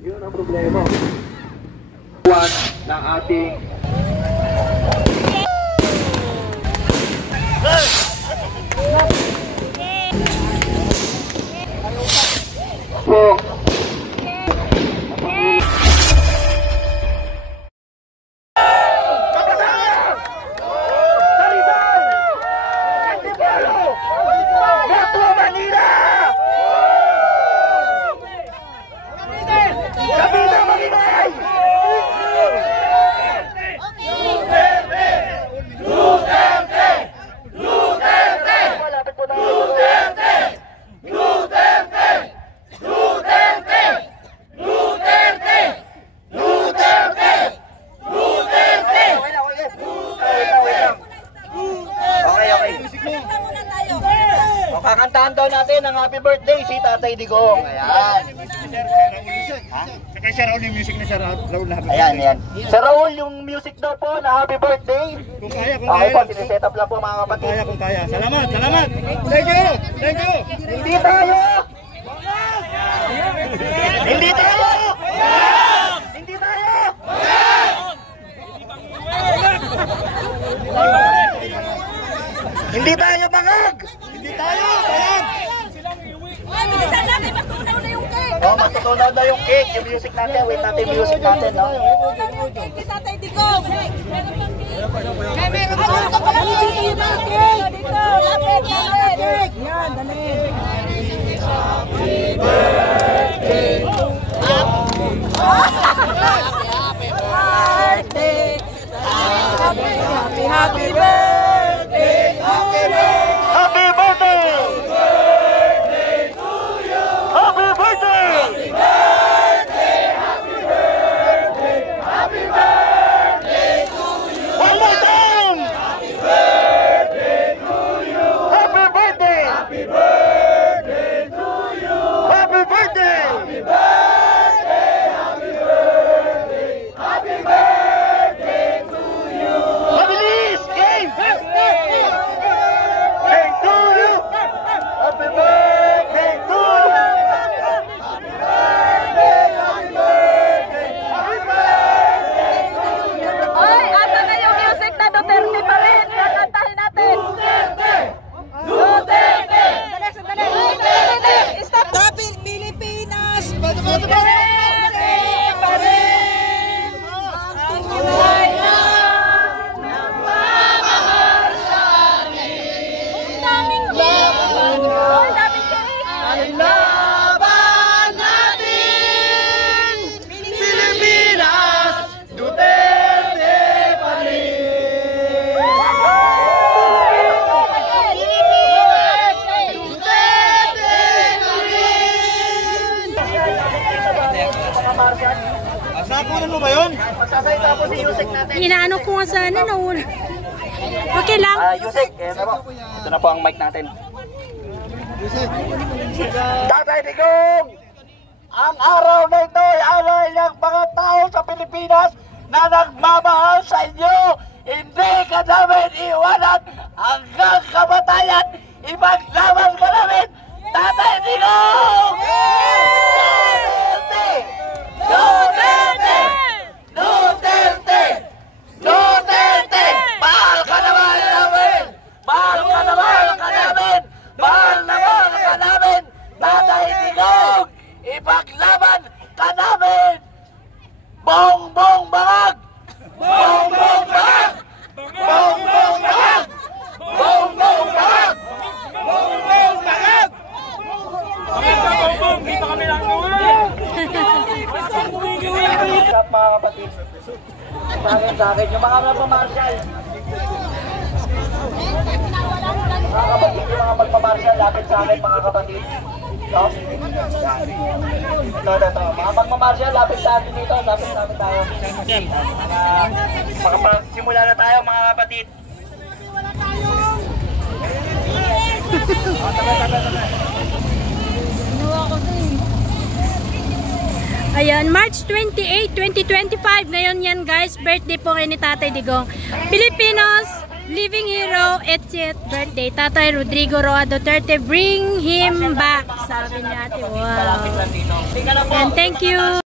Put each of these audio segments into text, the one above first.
Yun ang problema. One ng ating po. Kakantahan daw natin ang happy birthday si Tatay Digong. Ayan. Saka si Raul yung music na si Raul na happy Ayan, birthday. ayan. Si Raul yung music daw po na happy birthday. Kung kaya, Okay po, siniset up lang po mga kapatid. Kung kaya. Salamat, salamat. Thank you, thank you. Hindi tayo! Hindi tayo! Hindi tayo! Hindi tayo bangag! Hindi tayo, ayan. Ay, bilisan natin, matunaw na yung cake! Oh, matutunaw na yung cake, yung music natin. Wait natin yung music natin, no? Matunaw na yung cake ni Tatay Digong! Meron pa! Ito pala dito yung mga cake! Dito! Lapit! Lapit! Yan, dali! Happy birthday! Happy birthday! Happy birthday! Happy birthday! Happy birthday! Happy birthday! One more time! Happy birthday to you! Happy birthday! Happy birthday to you! Happy birthday! Happy birthday! Happy birthday! Happy birthday to you! Mabilis! Game! Game to you! Happy birthday to you! Happy birthday! Happy birthday! Happy birthday to you! Ay, asa na yung music na Duterte pa rin? Kakantahin natin! Duterte! Duterte! Sandali, sandali! Duterte! Stop! Tapil Pilipinas! Duterte pa rin! Ang tunay na nagmamahal sa amin! Ang daming laban! Ang daming cake! Ang laban natin! Pilipinas! Duterte pa rin! Nakunan mo ba yun? Magsasalita po si Yusek natin. Inaano ko nga sana nawala. Okay lang. Yusek, ito po. Ito na po ang mic natin. Tatay Digong! Ang araw na ito ay alay ng mga tao sa Pilipinas na nagmamahal sa inyo. Hindi ka namin iwanan hanggang kamatayan. Ipaglaban ka namin, Tatay Digong! Duterte! Duterte! Duterte! Duterte! Mahal ka naman namin! Mahal ka naman ka namin! Mahal naman ka namin! Tatay Digong! Ipaglaban ka namin! Bongbong bangag! Bongbong bangag! Bongbong bangag! Bongbong bangag! Bongbong bangag! Dito kami lang Stop mga kapatid. Sa akin, yung mga magpamarsyal. Mga kapatid, yung mga magpamarsyal, lapit sa akin mga kapatid. No? Ito. Mga magpamarsyal, lapit sa atin dito. Lapit sa atin tayo. Makapagsimula na tayo mga kapatid. Ayan, March 28, 2025. Ngayon yan guys, birthday po kay ni Tatay Digong. Pilipinos, Living hero, 80th birthday. Tatay Rodrigo Roa Duterte, bring him back. Sabi ni ate, wow. And thank you.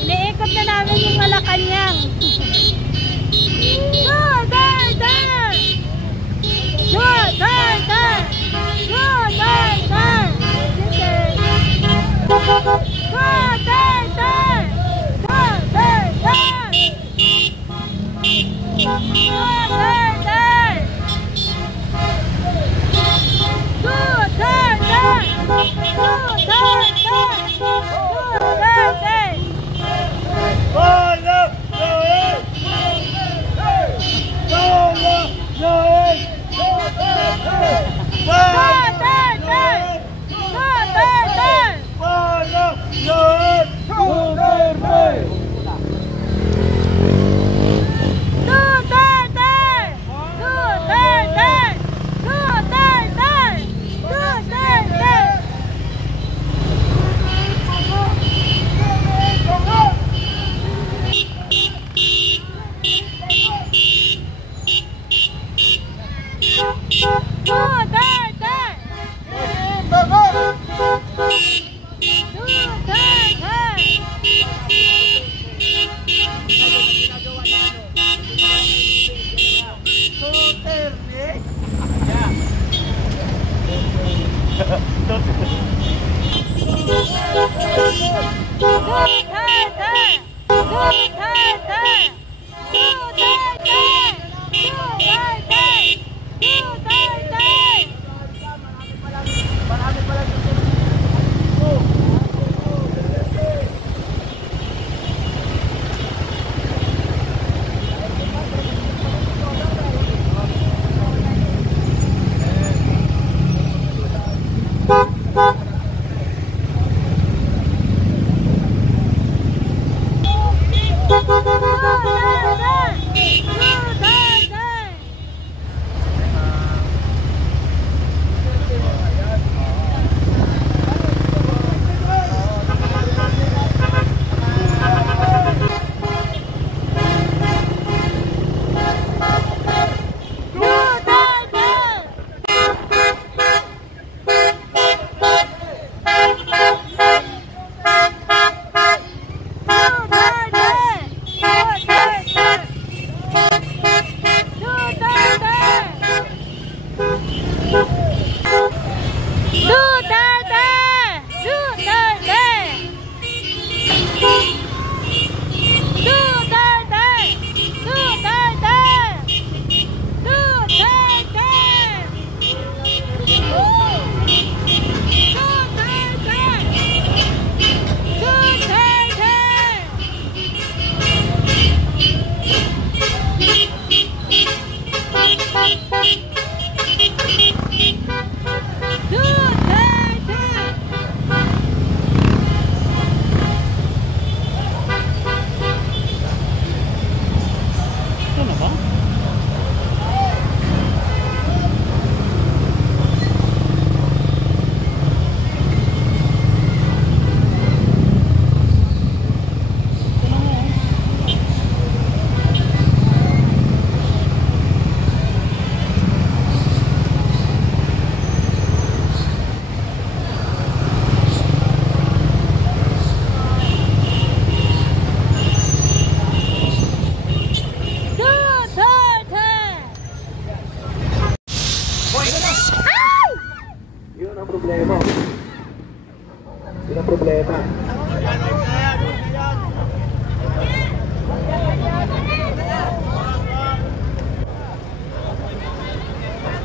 Iniikot na namin yung Malacanang.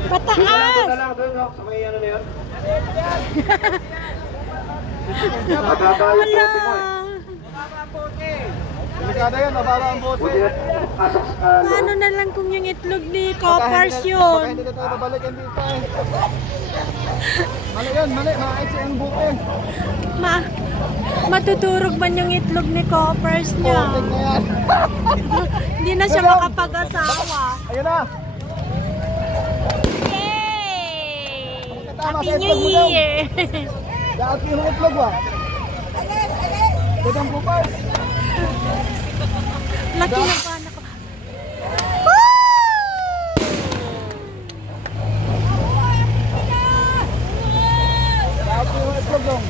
Pataas! Na lang doon, sa may ano na yun. Mababa yung bote mo eh. Delikado yan, mababa ang bote. Buti na pasok Ano na lang kung yung itlog ni Coppers yun? Hindi na tayo babalikan dito eh. Mali yan, mali. Makaitsi ang buke. Matuturog man yung itlog ni Coppers niya. Tek na yan. Hindi na siya makapag-asawa. Ayun na. Yay! Tama, Happy sa New itlog mo daw. Year! Dapat yung itlog ba? Dagang bukas. Laki ng panak ko. Dapat yung itlog dong.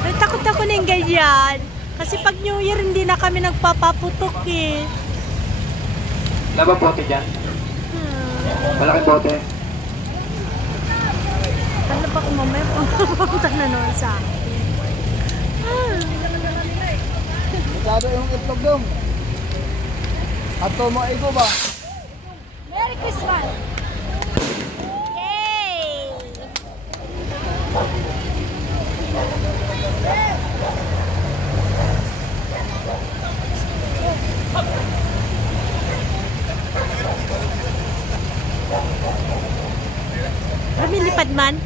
Ay, takot ako ng ganyan. Kasi pag New Year, hindi na kami nagpapaputok eh. Labang bote dyan. Malaking bote. Ano ba kung mamaya pumunta na noon sa akin? Masyado yung itlog dong. At mo ego ba? Merry Christmas! Yay! Lumilipad man?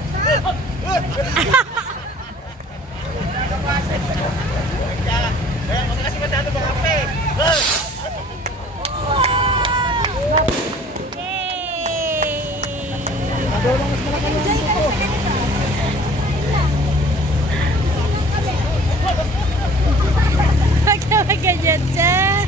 Huwag na magganyan siya.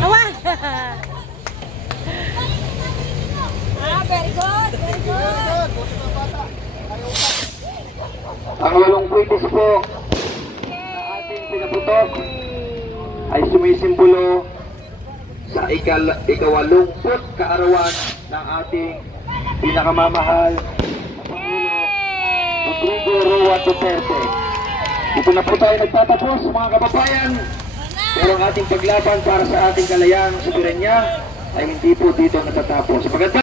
Awag! Very good, very good. Ang walong kwitis po na ating pinaputok ay sumisimbolo sa ikawalungput kaarawan ng ating pinakamamahal na Pangulo Rodrigo Roa Duterte. Dito na po tayo nagtatapos mga kababayan, pero ang ating paglaban para sa ating kalayaan sa soberanya ay hindi po dito natatapos. Maganda